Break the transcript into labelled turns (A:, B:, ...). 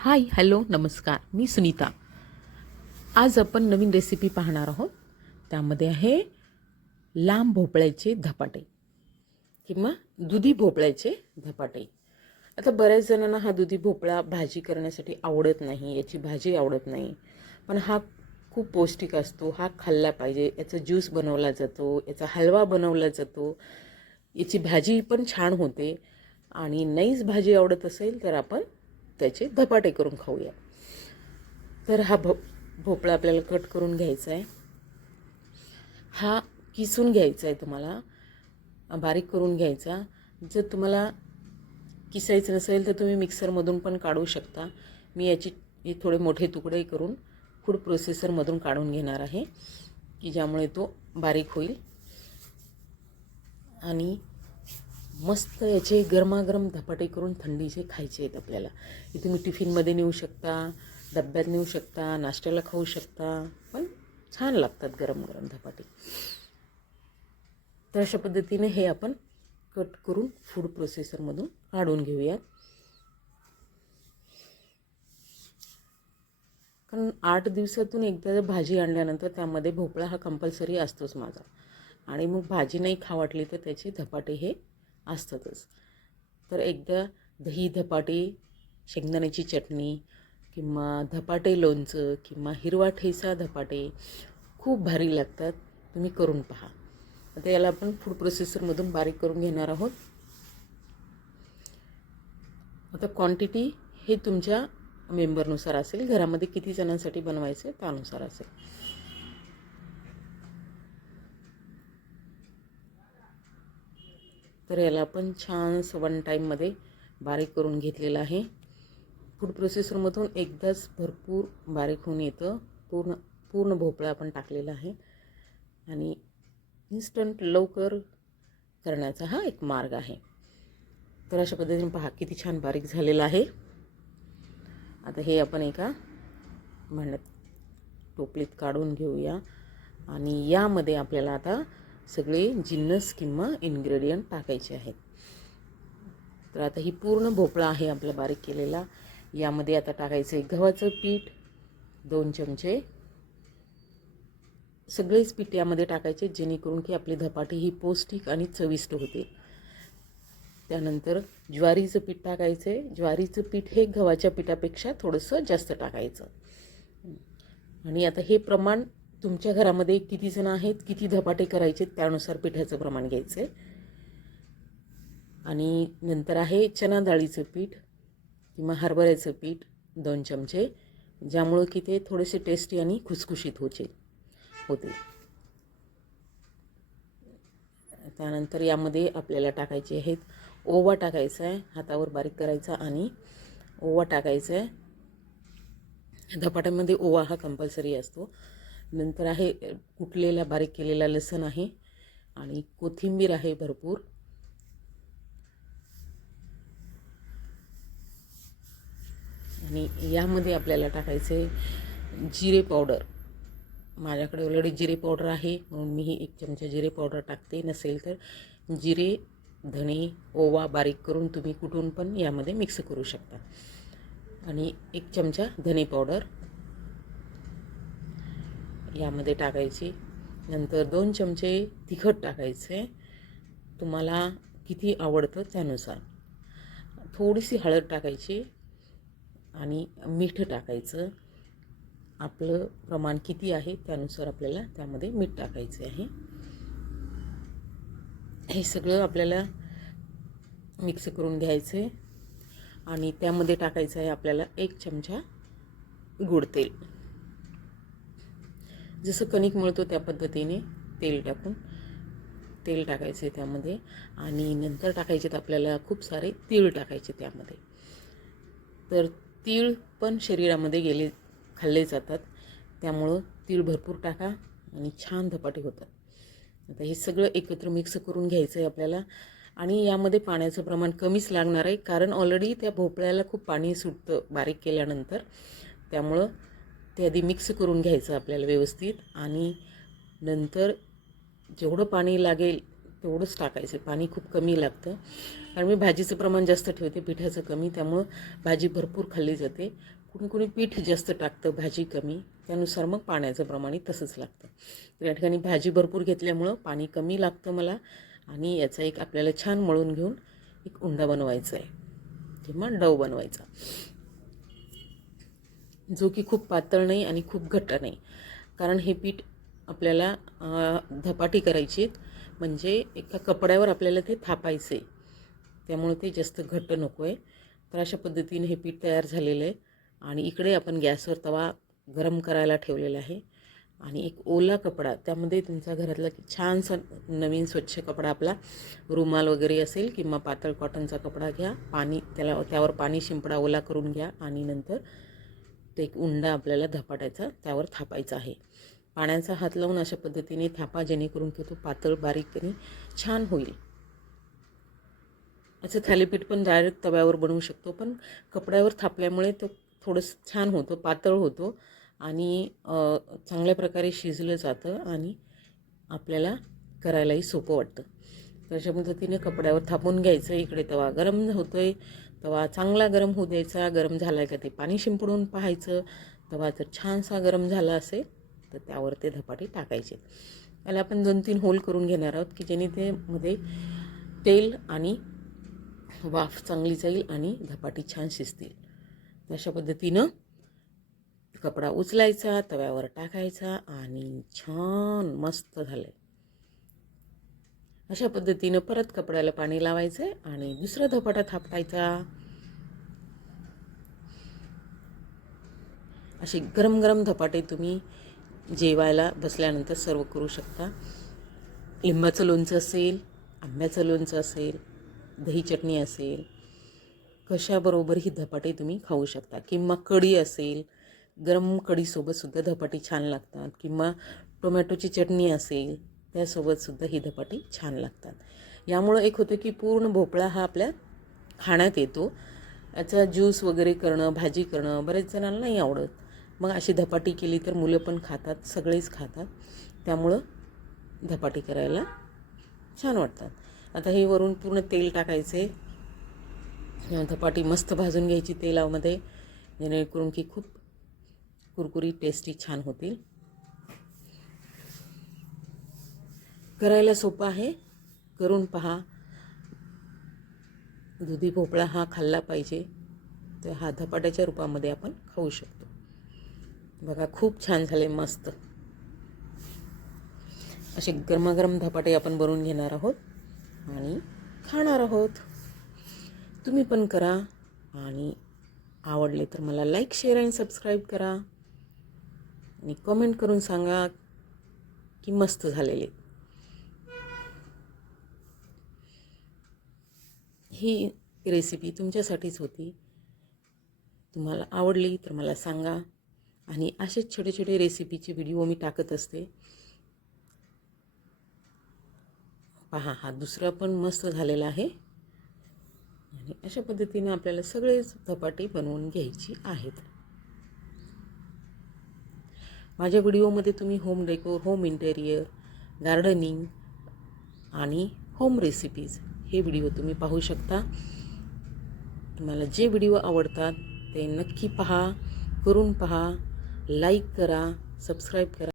A: Hi hello नमस्कार. मी सुनीता. आज आपण नवीन रेसिपी पाहणार आहोत. त्यामध्ये आहे लांब भोपळ्याचे धपाटे किंवा दुधी भोपळ्याचे धपाटे. आता बऱ्याच जणांना हा दुधी भोपळा भाजी करण्यासाठी आवडत नाही याची भाजी आवडत नाही. पण हा खूप पौष्टिक असतो हा खाल्ला पाहिजे याचा ज्यूस बनवला जातो याचा हलवा बनवला जातो याची भाजी पण छान होते. आणि नाहीच भाजी आवडत असेल तर आपण त्याचे धपाटे करून खाऊया. तर हा भो भोपळा आपल्याला कट करून घ्यायचा आहे. हा किसून घ्यायचा आहे तुम्हाला. बारीक करून घ्यायचा. जर तुम्हाला किसायचं नसेल तर तुम्ही मिक्सरमधून पण काढू शकता. मी याची हे थोडे मोठे तुकडे करून फूड प्रोसेसरमधून काढून घेणार आहे की ज्यामुळे तो बारीक होईल. आणि मस्त याचे गरमागरम धपाटे करून थंडीचे खायचे आहेत आपल्याला. हे तुम्ही टिफिनमध्ये नेऊ शकता डब्यात नेऊ शकता नाश्त्याला खाऊ शकता. पण छान लागतात गरम गरम धपाटे. तर अशा पद्धतीने हे आपण कट करून फूड प्रोसेसरमधून काढून घेऊयात. कारण आठ दिवसातून एकदा जर भाजी आणल्यानंतर त्यामध्ये भोपळा हा कंपल्सरी असतोच माझा. आणि मग भाजी नाही खा वाटली तर त्याचे धपाटे हे असतातच. तर एकदा दही धपाटे शेंगदाण्याची चटणी किंवा धपाटे लोणचं किंवा हिरवा ठेचा धपाटे खूप भारी लागतात. तुम्ही करून पहा. आता याला आपण फूड प्रोसेसरमधून बारीक करून घेणार आहोत. आता क्वांटिटी हे तुमच्या मेंबरनुसार असेल. घरामध्ये किती जणांसाठी बनवायचे त्यानुसार असेल. तर याला पण छान वन टाईममध्ये बारीक करून घेतलेलं आहे. फूड प्रोसेसरमधून एकदाच भरपूर बारीक होऊन येतं. पूर्ण पूर्ण भोपळा आपण टाकलेला आहे. आणि इन्स्टंट लवकर करण्याचा हा एक मार्ग आहे. तर अशा पद्धतीने पहा किती छान बारीक झालेलं आहे. आता हे आपण एका म्हणत टोपलीत काढून घेऊया. आणि यामध्ये आपल्याला आता सगळे जिन्नस किंवा इन्ग्रेडियंट टाकायचे आहेत. तर आता ही पूर्ण भोपळा आहे आपला बारीक केलेला. यामध्ये आता टाकायचं आहे गव्हाचं पीठ दोन चमचे. सगळेच पीठ यामध्ये टाकायचे जेणेकरून की आपली धपाटी ही पौष्टिक आणि चविष्ट होते. त्यानंतर ज्वारीचं पीठ टाकायचं आहे ज्वारीचं पीठ हे गव्हाच्या पिठापेक्षा थोडंसं जास्त टाकायचं. आणि आता हे प्रमाण तुमच्या घरामध्ये किती जण आहेत किती धपाटे करायचे त्यानुसार पिठाचं प्रमाण घ्यायचं आहे आणि नंतर आहे चना डाळीचं पीठ किंवा हरभऱ्याचं पीठ दोन चमचे ज्यामुळं की ते थोडेसे टेस्टी आणि खुसखुशीत होचे होते. त्यानंतर यामध्ये आपल्याला टाकायचे आहेत ओवा टाकायचा आहे हातावर बारीक करायचा आणि ओवा टाकायचा आहे धपाट्यामध्ये ओवा हा कंपल्सरी असतो. नंतर आहे कुटलेला बारीक केलेला लसण आहे आणि कोथिंबीर आहे भरपूर. आणि यामध्ये आपल्याला टाकायचे जिरे पावडर. माझ्याकडे ऑलरेडी जिरे पावडर आहे म्हणून मी एक चमचा जिरे पावडर टाकते नसेल तर जिरे धणे ओवा बारीक करून तुम्ही कुठून पण यामध्ये मिक्स करू शकता. आणि एक चमचा धने पावडर. यामध्ये टाकायची. नंतर दोन चमचे तिखट टाकायचे. तुम्हाला किती आवडतं त्यानुसार. थोडीशी हळद टाकायची आणि मीठ टाकायचं. आपलं प्रमाण किती आहे त्यानुसार आपल्याला त्यामध्ये मीठ टाकायचे आहे. हे सगळं आपल्याला मिक्स करून घ्यायचं आहे आणि त्यामध्ये टाकायचं आहे आपल्याला एक चमचा गुड तेल जसं कणिक मिळतो त्या पद्धतीने तेल टाकून तेल टाकायचे त्यामध्ये आणि नंतर टाकायचे आपल्याला खूप सारे तीळ टाकायचे त्यामध्ये. तर तीळ पण शरीरामध्ये गेले खाल्ले जातात. त्यामुळं तीळ भरपूर टाका आणि छान धपाटे होतात. आता हे सगळं एकत्र मिक्स करून घ्यायचं आहे आपल्याला आणि यामध्ये पाण्याचं प्रमाण कमीच लागणार आहे कारण ऑलरेडी त्या भोपळ्याला खूप पाणी सुटतं बारीक केल्यानंतर. त्यामुळं ते आधी मिक्स करून घ्यायचं आपल्याला व्यवस्थित आणि नंतर जेवढं पाणी लागेल तेवढंच टाकायचं. पाणी खूप कमी लागतं. कारण मी भाजीचं प्रमाण जास्त ठेवते पिठाचं कमी त्यामुळं भाजी भरपूर खाल्ली जाते. कुणी कुणी पीठ जास्त टाकतं भाजी कमी त्यानुसार मग पाण्याचं प्रमाण तसंच लागतं. तर या ठिकाणी भाजी भरपूर घेतल्यामुळं पाणी कमी लागतं मला आणि याचा एक आपल्याला छान मळून घेऊन एक उंडा बनवायचा आहे. किंवा डव बनवायचा. जो की खूप पातळ नाही आणि खूप घट्ट नाही. कारण हे पीठ आपल्याला धपाटी करायची आहेत. म्हणजे एका कपड्यावर आपल्याला ते थापायचे. त्यामुळे ते जास्त घट्ट नको आहे तर अशा पद्धतीने हे पीठ तयार झालेलं आहे. आणि इकडे आपण गॅसवर तवा गरम करायला ठेवलेला आहे. आणि एक ओला कपडा त्यामध्ये तुमचा घरातला छानसा नवीन स्वच्छ कपडा आपला रुमाल वगैरे असेल किंवा पातळ कॉटनचा कपडा घ्या. पाणी त्याला त्यावर पाणी शिंपडा ओला करून घ्या. आणि नंतर ते एक उंडा आपल्याला धपाटायचा त्यावर थापायचा आहे. पाण्याचा हात लावून अशा पद्धतीने थापा जेणेकरून की तो पातळ बारीक आणि छान होईल. असं थालीपीठ पण डायरेक्ट तव्यावर बनवू शकतो पण कपड्यावर थापल्यामुळे तो थोडंसं छान होतो पातळ होतो आणि चांगल्या प्रकारे शिजलं जातं आणि आपल्याला करायलाही सोपं वाटतं. तर अशा पद्धतीने कपड्यावर थापून घ्यायचं इकडे तवा गरम होतो आहे तवा चांगला गरम होऊ द्यायचा गरम झाला का ते पाणी शिंपडून पाहायचं. तवा जर छानसा गरम झाला असेल तर त्यावर ते धपाटे टाकायचे. याला आपण दोन तीन होल करून घेणार आहोत की जेणे ते मध्ये तेल आणि वाफ चांगली जाईल आणि धपाटी छान शिजतील. अशा पद्धतीनं कपडा उचलायचा तव्यावर टाकायचा आणि छान मस्त झालं अशा पद्धतीनं परत कपड्याला पाणी लावायचं आहे आणि दुसरा धपाटा थापटायचा. असे गरम गरम धपाटे तुम्ही जेवायला बसल्यानंतर सर्व करू शकता. लिंबाचं लोणचं असेल आंब्याचं लोणचं असेल दही चटणी असेल कशाबरोबर ही धपाटे तुम्ही खाऊ शकता. किंवा कढी असेल गरम कढीसोबतसुद्धा धपाटी छान लागतात. किंवा टोमॅटोची चटणी असेल त्यासोबतसुद्धा ही धपाटी छान लागतात. यामुळं एक होतं की पूर्ण भोपळा हा आपल्या खाण्यात येतो. याचा ज्यूस वगैरे करणं भाजी करणं बरेच जणांना नाही आवडत. मग अशी धपाटी केली तर मुलं पण खातात सगळेच खातात. त्यामुळं धपाटी करायला छान वाटतात. आता हे वरून पूर्ण तेल टाकायचे. धपाटी मस्त भाजून घ्यायची तेलामध्ये. जेणेकरून की खूप कुरकुरी टेस्टी छान होतील. करायला सोपं आहे. करून पहा. दुधी भोपळा हा खाल्ला पाहिजे. तर हा धपाट्याच्या रूपामध्ये आपण खाऊ शकतो. बघा खूप छान झाले मस्त. असे गरमागरम धपाटे आपण बनवून घेणार आहोत आणि खाणार आहोत. तुम्ही पण करा आणि आवडले तर मला लाईक शेअर आणि सबस्क्राईब करा. आणि कमेंट करून सांगा की मस्त झालेले. ही रेसिपी तुमच्यासाठीच होती. तुम्हाला आवडली तर मला सांगा. आणि असेच छोटे छोटे रेसिपीचे व्हिडिओ मी टाकत असते. पहा हा दुसरा पण मस्त झालेला आहे. आणि अशा पद्धतीने आपल्याला सगळेच धपाटे बनवून घ्यायची आहेत. माझ्या व्हिडिओमध्ये तुम्ही home decor home interior gardening आणि होम रेसिपीज हे व्हिडिओ तुम्ही पाहू शकता. तुम्हाला जे व्हिडिओ आवडतात ते नक्की पहा करून पहा लाईक करा सबस्क्राईब करा.